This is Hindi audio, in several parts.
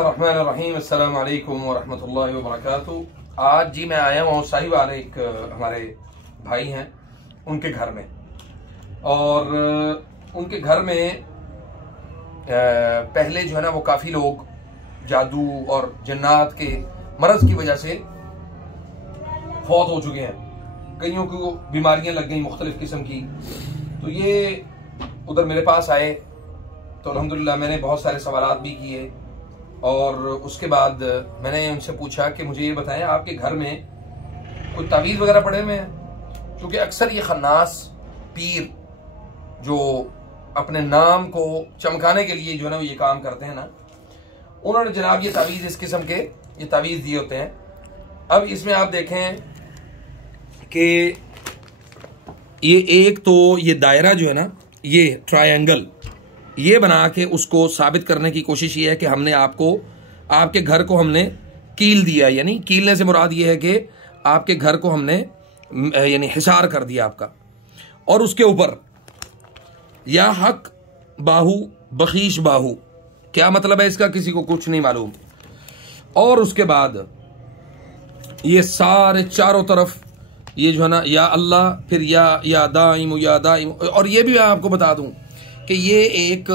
रहमानिर्रहीम। अस्सलाम वालेकुम वरहमतुल्लाहि वबरकातुहू। आज जी मैं आया हूँ साहिवाल, एक हमारे भाई हैं उनके घर में, और उनके घर में पहले जो है ना वो काफ़ी लोग जादू और जन्नात के मरज़ की वजह से फौत हो चुके हैं। कईयों को बीमारियां लग गई मुख्तलिफ किस्म की। तो ये उधर मेरे पास आए तो अल्हम्दुलिल्लाह मैंने बहुत सारे सवालात भी किए, और उसके बाद मैंने उनसे पूछा कि मुझे ये बताएं आपके घर में कोई तावीज़ वगैरह पड़े हुए हैं, क्योंकि अक्सर ये खन्नास पीर जो अपने नाम को चमकाने के लिए जो है ना ये काम करते हैं ना, उन्होंने जनाब ये तावीज़ इस किस्म के ये तावीज़ दिए होते हैं। अब इसमें आप देखें कि ये एक तो ये दायरा जो है ना, ये ट्रायंगल ये बना के उसको साबित करने की कोशिश ये है कि हमने आपको आपके घर को हमने कील दिया, यानी कीलने से मुराद ये है कि आपके घर को हमने यानी हिसार कर दिया आपका। और उसके ऊपर या हक बाहू बखीश बाहू, क्या मतलब है इसका किसी को कुछ नहीं मालूम। और उसके बाद ये सारे चारों तरफ ये जो है ना या अल्लाह, फिर या दाइम, और ये भी मैं आपको बता दूं कि ये एक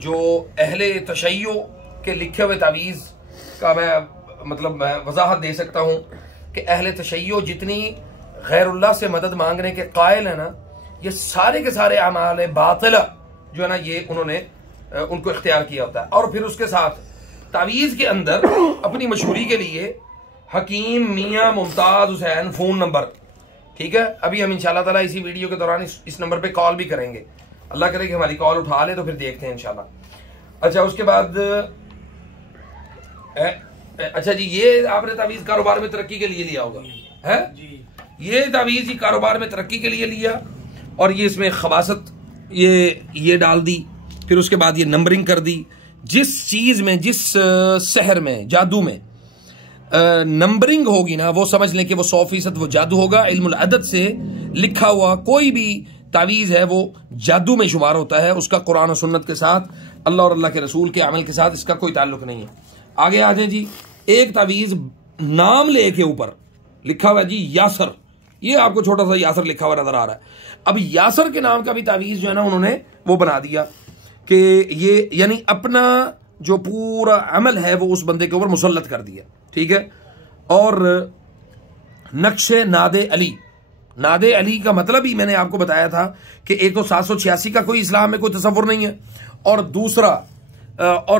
जो अहले तशय्यो के लिखे हुए तावीज़ का मैं वजाहत दे सकता हूँ कि अहले तशय्यो जितनी गैरुल्लाह से मदद मांगने के कायल है ना, ये सारे के सारे अमाल बातिला जो है ना ये उन्होंने उनको इख्तियार किया होता है। और फिर उसके साथ तावीज़ के अंदर अपनी मशहूरी के लिए हकीम मियाँ मुमताज़ हुसैन फ़ोन नंबर, ठीक है, अभी हम इंशाल्लाह ताला इसी वीडियो के दौरान इस नंबर पे कॉल भी करेंगे। अल्लाह करे कि हमारी कॉल उठा ले तो फिर देखते हैं इंशाल्लाह। अच्छा, उसके बाद अच्छा जी, ये आपने तावीज़ कारोबार में तरक्की के लिए लिया होगा है जी? ये तावीज़ ही कारोबार में तरक्की के लिए लिया, और ये इसमें खबासत ये डाल दी, फिर उसके बाद ये नंबरिंग कर दी। जिस चीज में, जिस शहर में जादू में नंबरिंग होगी ना, वो समझ लें कि वो 100% वो जादू होगा। इल्मुल अदद से लिखा हुआ कोई भी तावीज़ है वो जादू में शुमार होता है, उसका कुरान और सुन्नत के साथ, अल्लाह और अल्लाह के रसूल के अमल के साथ इसका कोई ताल्लुक नहीं है। आगे आ जाए जी, एक तावीज़ नाम ले के ऊपर लिखा हुआ है जी यासर, ये आपको छोटा सा यासर लिखा हुआ नजर आ रहा है। अब यासर के नाम का भी तावीज़ जो है ना उन्होंने वो बना दिया कि ये यानी अपना जो पूरा अमल है वो उस बंदे के ऊपर मुसल्लत कर दिया, ठीक है। और नक्शे नादे अली, नादे अली का मतलब ही मैंने आपको बताया था कि एक तो 786 का कोई इस्लाम में कोई तसव्वुर नहीं है, और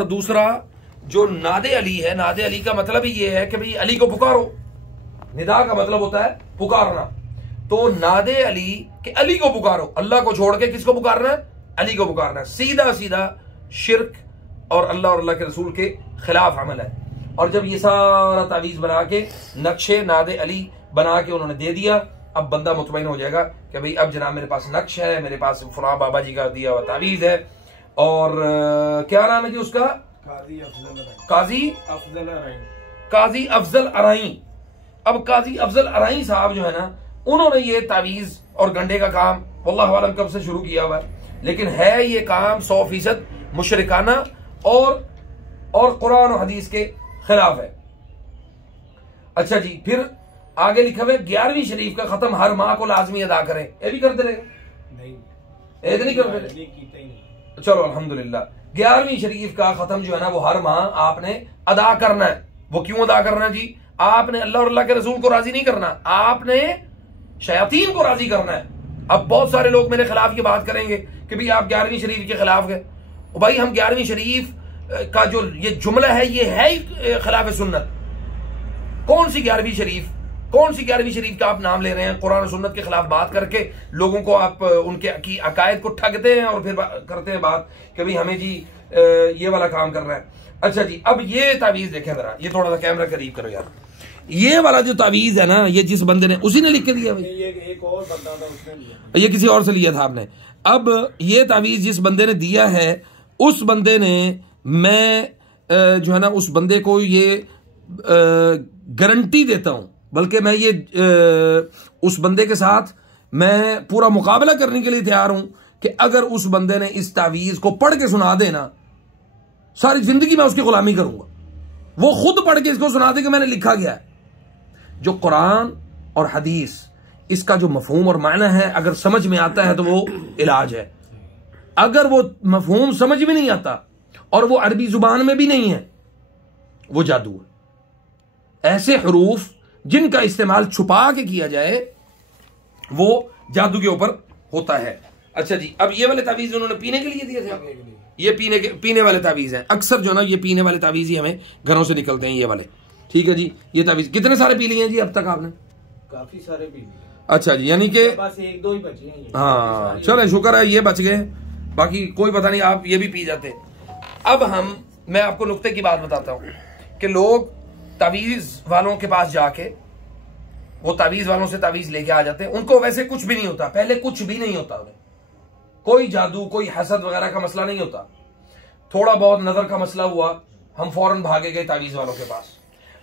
दूसरा जो नादे अली है, नादे अली का मतलब ही ये है कि भाई अली को पुकारो। निदा का मतलब होता है पुकारना, तो नादे अली के अली को पुकारो, अल्लाह को छोड़ के किसको पुकारना है? अली को पुकारना है। सीधा सीधा शिर्क और अल्लाह के रसूल के खिलाफ अमल है। और जब ये सारा तावीज़ बना के नक्शे नादे अली बना के उन्होंने दे दिया, अब बंदा मुतमईन हो जाएगा कि भाई अब जनाब मेरे पास नक्श है, मेरे पास फलां बाबा जी का दिया हुआ तावीज़ है। और क्या नाम है जी उसका? काजी अफजल अराई। अब काजी अफजल अराई साहब जो है ना, उन्होंने ये तावीज़ और गंडे का काम वल्लाहु आलम कब से शुरू किया हुआ है, लेकिन है ये काम 100% मुशरिकाना और कुरान और हदीस के खिलाफ है। अच्छा जी, फिर आगे लिखा हुआ है 11वीं शरीफ का खत्म हर माह को लाजमी अदा करें। ये भी करते रहे? नहीं, एक नहीं करते। चलो अल्हम्दुलिल्लाह, 11वीं शरीफ का खत्म जो है ना वो हर माह आपने अदा करना है। वो क्यों अदा करना है जी? आपने अल्लाह और अल्लाह के रसूल को राजी नहीं करना, आपने शयातीन को राजी करना है। अब बहुत सारे लोग मेरे खिलाफ ये बात करेंगे कि भाई आप 11वीं शरीफ के खिलाफ गए। भाई हम 11वीं शरीफ का जो ये जुमला है ये है ही खिलाफ सुन्नत। कौन सी 11वीं शरीफ का आप नाम ले रहे हैं? कुरान और सुन्नत के खिलाफ बात करके लोगों को आप उनके की अकायद को ठगते हैं और फिर करते हैं बात कि भाई हमें जी ये वाला काम करना है। अच्छा जी, अब ये तावीज़ देखें जरा, ये थोड़ा सा कैमरा करीब करो यार। ये वाला जो तावीज़ है ना, ये जिस बंदे ने, उसी ने लिख के दिया भाई, ये एक और बंदा था उसने लिया, ये किसी और से लिया था आपने। अब ये तावीज़ जिस बंदे ने दिया है, उस बंदे ने, मैं जो है ना उस बंदे को ये गारंटी देता हूं, बल्कि मैं ये उस बंदे के साथ मैं पूरा मुकाबला करने के लिए तैयार हूं कि अगर उस बंदे ने इस तावीज़ को पढ़ के सुना देना सारी जिंदगी मैं उसकी गुलामी करूंगा। वो खुद पढ़ के इसको सुना दे कि मैंने लिखा गया है। जो कुरान और हदीस इसका जो मफहूम और मायना है अगर समझ में आता है तो वो इलाज है। अगर वो मफहूम समझ में नहीं आता और वो अरबी जुबान में भी नहीं है, वो जादू है। ऐसे हरूफ जिनका इस्तेमाल छुपा के किया जाए वो जादू के ऊपर होता है। अच्छा जी, अब ये वाले तावीज उन्होंने पीने के लिए दिए थे। ये पीने वाले तावीज हैं। अक्सर जो ना ये पीने वाले तावीज ही हमें घरों से निकलते हैं, ये वाले। ठीक है जी, ये तावीज कितने सारे पी लिए हैं जी अब तक आपने? काफी सारे पी लिए। अच्छा जी, यानी कि बस एक दो ही बचे हैं। हाँ चले, शुक्र है ये बच गए, बाकी कोई पता नहीं आप ये भी पी जाते। अब मैं आपको नुक्ते की बात बताता हूं कि लोग तावीज वालों के पास जाके वो तावीज वालों से तावीज लेके आ जाते हैं। उनको वैसे कुछ भी नहीं होता, पहले कुछ भी नहीं होता उन्हें, कोई जादू कोई हसद वगैरह का मसला नहीं होता। थोड़ा बहुत नजर का मसला हुआ, हम फौरन भागे गए तावीज वालों के पास।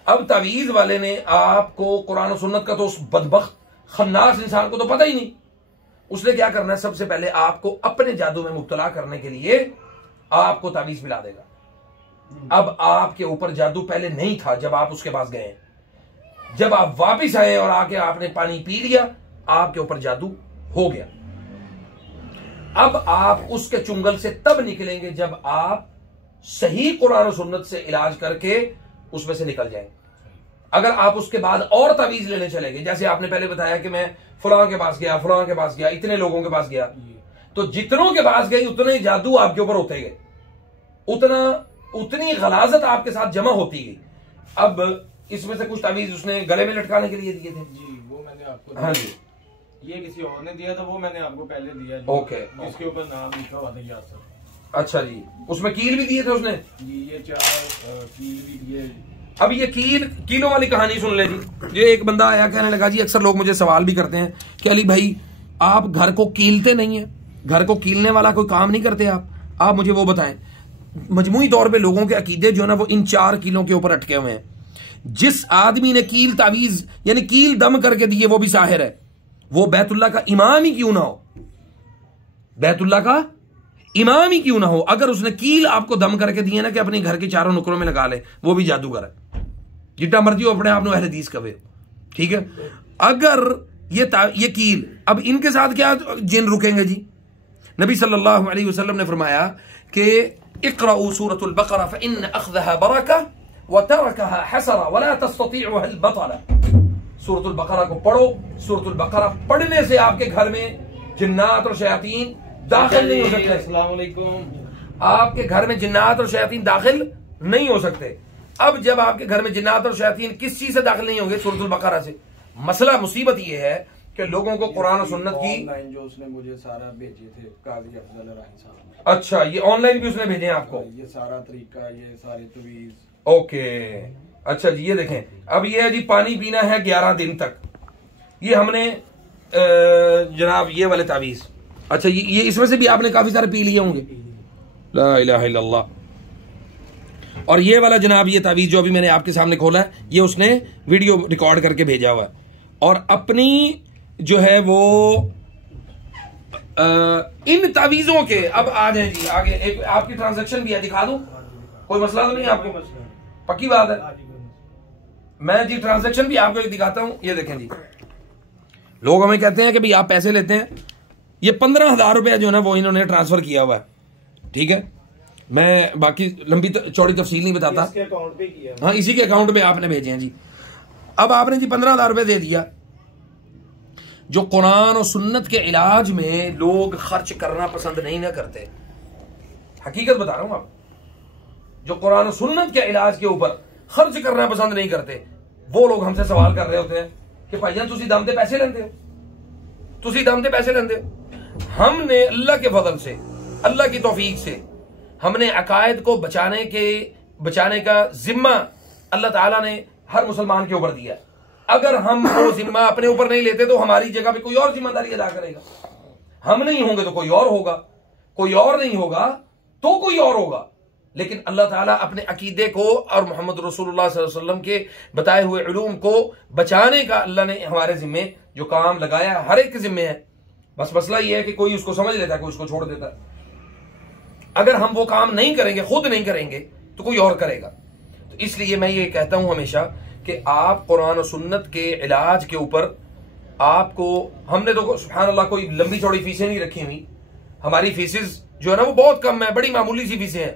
अब तावीज वाले ने आपको कुरान और सुन्नत का तो उस बदबख्त खन्नास इंसान को तो पता ही नहीं। उसने क्या करना है, सबसे पहले आपको अपने जादू में मुब्तला करने के लिए आपको तावीज मिला देगा। अब आपके ऊपर जादू पहले नहीं था जब आप उसके पास गए, जब आप वापिस आए और आके आपने पानी पी लिया, आपके ऊपर जादू हो गया। अब आप उसके चुंगल से तब निकलेंगे जब आप सही कुरान और सुन्नत से इलाज करके उसमें से निकल जाएंगे। अगर आप उसके बाद और तावीज लेने चले गए, जैसे आपने पहले बताया कि मैं फलां के पास गया, फलां के पास गया, इतने लोगों के पास गया, तो जितनों के पास गए उतने जादू आपके ऊपर होते गए, उतनी गलाजत आपके साथ जमा होती गई। अब इसमें से कुछ तावीज उसने गले में लटकाने के लिए दिए थे जी, वो मैंने आपको। हाँ जी, ये किसी और ने दिया था, वो मैंने आपको पहले दिया। ओके, जिसके ऊपर नाम लिखा हुआ था यासर। अच्छा जी, उसमें कील भी दिए थे उसने जी, ये 4 कील भी दिए। अब ये कीलों वाली कहानी सुन ले जी। ये एक बंदा आया, कहने लगा जी अक्सर लोग मुझे सवाल भी करते हैं कि अली भाई आप घर को कीलते नहीं है, घर को कीलने वाला कोई काम नहीं करते आप मुझे वो बताएं। मजमूई तौर पे लोगों के अकीदे जो है ना वो इन 4 कीलों के ऊपर अटके हुए हैं। जिस आदमी ने कील तावीज यानी कील दम करके दिए वो भी साहिर है, वो बैतुल्ला का इमाम ही क्यों ना हो, बैतुल्ला का इमाम ही क्यों ना हो, अगर उसने कील आपको दम करके दिए ना कि अपने घर के चारों नुकरों में लगा ले, वो भी जादूगर है, जितना मर्जी हो अपने आप में अहले हदीस कवे। ठीक है, अगर ये कील, अब इनके साथ क्या जिन रुकेंगे जी? नबी सल्लल्लाहु अलैहि वसल्लम ने फरमाया कि इक़राउ सूरतुल बकरा फ़इन्न अख़ज़हा बरका व तरकहा हसरा वला तस्ततीअुहा अल-बतला। सूरतुल बकरा को पढ़ो। सूरतुल बकरा पढ़ने से आपके घर में जिन्नात और शयातीन दाखिल नहीं हो सकते। अस्सलाम वालेकुम। आपके घर में जिन्नात और शयातीन दाखिल नहीं हो सकते। अब जब आपके घर में जिन्नात और शयातीन किस चीज से दाखिल नहीं होंगे? सूरतुल बकरा से। मसला मुसीबत यह है कि लोगों को कुरान और सुन्नत की ऑनलाइन जो उसने मुझे सारा भेजे थे काजी अफजल रहमान साहब। अच्छा, ये ऑनलाइन भी उसने भेजे हैं आपको? ये सारा तरीका, ये सारे तवीज। ओके, अच्छा जी, ये देखें। अब ये है जी, पानी पीना है 11 दिन तक। ये हमने जनाब ये वाले तावीज, अच्छा ये इसमें से भी आपने काफी सारे पी लिए होंगे। ला इलाहा इल्लल्लाह। और ये वाला जनाब ये तावीज जो अभी मैंने आपके सामने खोला है, ये उसने वीडियो रिकॉर्ड करके भेजा हुआ है। और अपनी जो है वो इन तावीजों के, अब आ जाए जी आगे। एक आपकी ट्रांजैक्शन भी है, दिखा दूं? कोई मसला तो नहीं आपको? पक्की बात है। मैं जी ट्रांजैक्शन भी आपको एक दिखाता हूं। ये देखें जी, लोग हमें कहते हैं कि भाई आप पैसे लेते हैं। ये 15,000 रुपया जो है ना वो इन्होंने ट्रांसफर किया हुआ है। ठीक है, मैं बाकी लंबी चौड़ी तफसील नहीं बताता। इसके अकाउंट पे किया। हाँ, इसी के अकाउंट पे आपने भेजे हैं जी। अब आपने जी 15,000 रुपये दे दिया। जो कुरान और सुन्नत के इलाज में लोग खर्च करना पसंद नहीं ना करते, हकीकत बता रहा हूं आप, जो कुरान और सुन्नत के इलाज के ऊपर खर्च करना पसंद नहीं करते, वो लोग हमसे सवाल कर रहे होते हैं कि भाईजान तुसी दम दे पैसे लेंदे हो, तुसी दम दे पैसे लेंदे हो। हमने अल्लाह के फजल से, अल्लाह की तौफीक से, हमने अकायद को बचाने का जिम्मा अल्लाह ताला ने हर मुसलमान के ऊपर दिया। अगर हम वो जिम्मा अपने ऊपर नहीं लेते तो हमारी जगह पे कोई और जिम्मेदारी अदा करेगा। हम नहीं होंगे तो कोई और होगा, कोई और नहीं होगा तो कोई और होगा। लेकिन अल्लाह ताला अपने अकीदे को और मोहम्मद रसूलुल्लाह सल्लल्लाहु अलैहि वसल्लम के बताए हुए उलूम को बचाने का अल्लाह ने हमारे जिम्मे जो काम लगाया, हर एक के जिम्मे है। बस मसला यह है कि कोई उसको समझ लेता है, कोई उसको छोड़ देता है। अगर हम वो काम नहीं करेंगे, खुद नहीं करेंगे, तो कोई और करेगा। तो इसलिए मैं ये कहता हूं हमेशा कि आप कुरान और सुन्नत के इलाज के ऊपर आपको, हमने तो सुभान अल्लाह कोई लंबी चौड़ी फीसें नहीं रखी हुई। हमारी फीसेस जो है ना वो बहुत कम है, बड़ी मामूली सी फीसें हैं,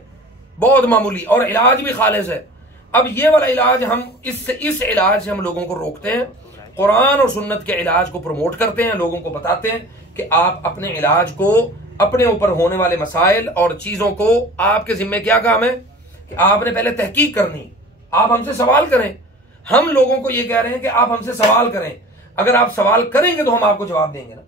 बहुत मामूली, और इलाज भी खालिस है। अब ये वाला इलाज हम इस इलाज से हम लोगों को रोकते हैं, कुरान और सुन्नत के इलाज को प्रमोट करते हैं, लोगों को बताते हैं कि आप अपने इलाज को, अपने ऊपर होने वाले मसाइल और चीजों को, आपके जिम्मे क्या काम है कि आपने पहले तहकीक करनी, आप हमसे सवाल करें। हम लोगों को ये कह रहे हैं कि आप हमसे सवाल करें, अगर आप सवाल करेंगे तो हम आपको जवाब देंगे ना।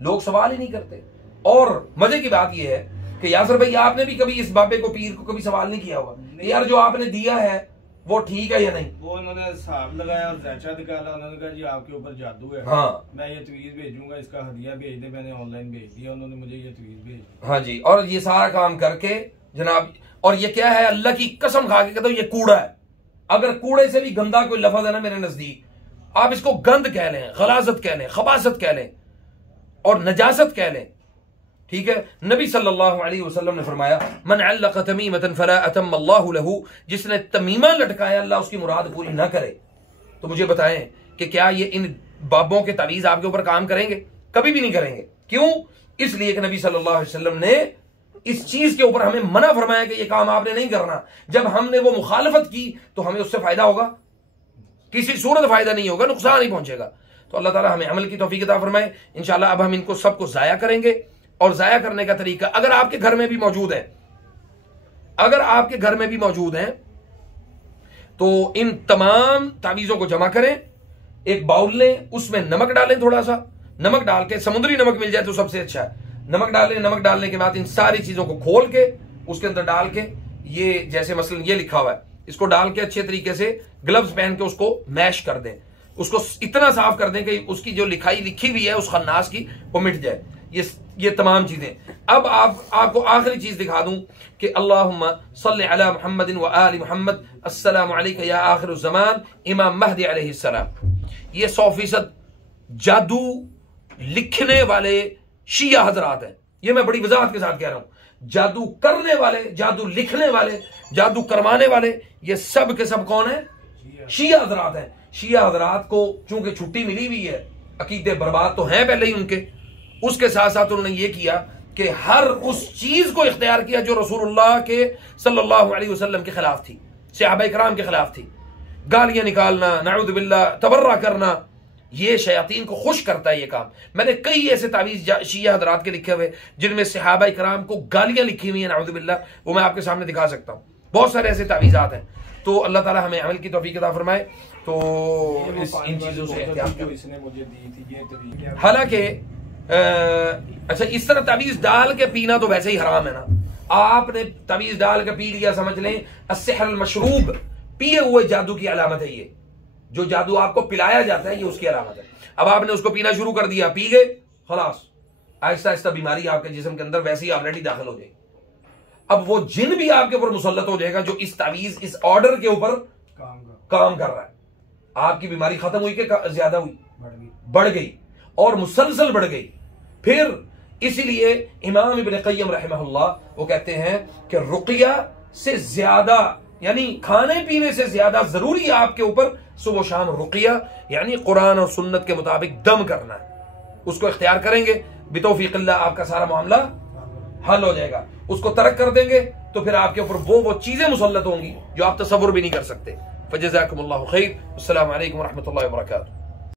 लोग सवाल ही नहीं करते। और मजे की बात यह है कि यासर भाई आपने भी कभी इस बाबे को, पीर को कभी सवाल नहीं किया हुआ यार जो आपने दिया है वो ठीक है या नहीं? वो उन्होंने हिसाब लगाया और ज़ायचा निकाला, उन्होंने कहा जी आपके ऊपर जादू है, हाँ मैं ये तवीज़ भेजूंगा, इसका हदिया भेज दे। मैंने ऑनलाइन भेज दिया, उन्होंने मुझे ये तवीज़ भेज दी। हाँ जी, और ये सारा काम करके जनाब, और ये क्या है, अल्लाह की कसम खा के कहता हूं ये कूड़ा है। अगर कूड़े से भी गंदा कोई लफ्ज है ना मेरे नजदीक, आप इसको गंद कह लें, गलाजत कह लें, खबासत कह लें और नजासत कह लें, ठीक है। नबी सल्लल्लाहु अलैहि वसल्लम ने फरमाया, मन अल्लक़ तमीमतन फला अतम्म अल्लाहु लहू, जिसने तमीमा लटकाया अल्लाह उसकी मुराद पूरी ना करे। तो मुझे बताएं कि क्या ये इन बाबों के तावीज आपके ऊपर काम करेंगे? कभी भी नहीं करेंगे। क्यों? इसलिए कि नबी सल्लल्लाहु अलैहि वसल्लम ने इस चीज के ऊपर हमें मना फरमाया कि ये काम आपने नहीं करना। जब हमने वो मुखालफत की तो हमें उससे फायदा होगा? किसी सूरत फायदा नहीं होगा, नुकसान ही पहुंचेगा। तो अल्लाह ताला हमें अमल की तौफीक अता फरमाए। इंशाअल्लाह अब हम इनको सबको जाया करेंगे, और जाया करने का तरीका, अगर आपके घर में भी मौजूद है, अगर आपके घर में भी मौजूद हैं तो इन तमाम तावीजों को जमा करें, एक बाउल लें, उसमें नमक डालें, थोड़ा सा नमक डाल के, समुद्री नमक मिल जाए तो सबसे अच्छा है, नमक डालें। नमक डालने के बाद इन सारी चीजों को खोल के उसके अंदर डाल के, ये जैसे मसलन ये लिखा हुआ है, इसको डाल के अच्छे तरीके से ग्लव्स पहन के उसको मैश कर दें, उसको इतना साफ कर दें कि उसकी जो लिखी हुई है उस खन्नास की वो मिट जाए। ये तमाम चीजें। अब आपको आखिरी चीज दिखा दूं कि अल्लाहुम्मा सल्लि अला मुहम्मदिन व आलि मुहम्मद, अस्सलामु अलैका या आखिरुज़ ज़मान, इमाम महदी अलैहिस्सलाम। ये 100% जादू लिखने वाले शिया हजरात हैं। ये मैं बड़ी वजाहत के साथ कह रहा हूं। जादू करने वाले, जादू लिखने वाले, जादू करवाने वाले, ये सब के सब कौन है? शिया हजरात हैं। शिया हजरात को चूंकि छुट्टी मिली हुई है, अकीदे बर्बाद तो हैं पहले ही उनके, उसके साथ साथ उन्होंने ये किया कि हर उस चीज को इख्तियार किया जो रसूलुल्लाह के सल्लल्लाहु अलैहि वसल्लम के खिलाफ थी, सहाबा इकराम के खिलाफ थी। गालियां निकालना, नऊज़ बिल्लाह, तबर्रा करना, ये शयातीन को खुश करता है ये काम। मैंने कई ऐसे तावीज शिया हजरात के लिखे हुए जिनमें सहाबा इकराम को गालियां लिखी हुई हैं, नऊज़ बिल्लाह, वो मैं आपके सामने दिखा सकता हूं। बहुत सारे ऐसे तावीजात हैं। तो अल्लाह ताला हमें अमल की तौफीक अता फरमाए। तो इन चीजों से एहतियात करें। इसने मुझे दी थी ये तवीज़, हालांकि अच्छा इस तरह तावीज डाल के पीना तो वैसे ही हराम है ना। आपने तावीज डाल के पी लिया, समझ लें अस्सिहर अल मशरूब, पिए हुए जादू की अलामत है। ये जो जादू आपको पिलाया जाता है ये उसकी अलामत है। अब आपने उसको पीना शुरू कर दिया, पी गए, खलास आहिस्ता आहिस्ता बीमारी आपके जिस्म के अंदर वैसे ही ऑलरेडी दाखिल हो जाएगी। अब वो जिन भी आपके ऊपर मुसल्लत हो जाएगा जो इस तावीज, इस ऑर्डर के ऊपर काम कर रहा है। आपकी बीमारी खत्म हुई कि ज्यादा हुई? बढ़ गई और मुसलसल बढ़ गई। फिर इसीलिए इमाम इब्न क़य्यिम रहमहुल्लाह वो कहते हैं कि रुक़िया से ज्यादा, यानी खाने पीने से ज्यादा जरूरी है आपके ऊपर सुबह शाम रुक़िया, यानी कुरान और सुन्नत के मुताबिक दम करना है। उसको इख्तियार करेंगे बितौफीक़िल्लाह आपका सारा मामला हल हो जाएगा। उसको तर्क कर देंगे तो फिर आपके ऊपर वो चीजें मुसल्लत होंगी जो आप तसव्वुर भी नहीं कर सकते। फजज़ाकुमुल्लाहु खैर। अस्सलामु अलैकुम व रहमतुल्लाहि व बरकातुहू।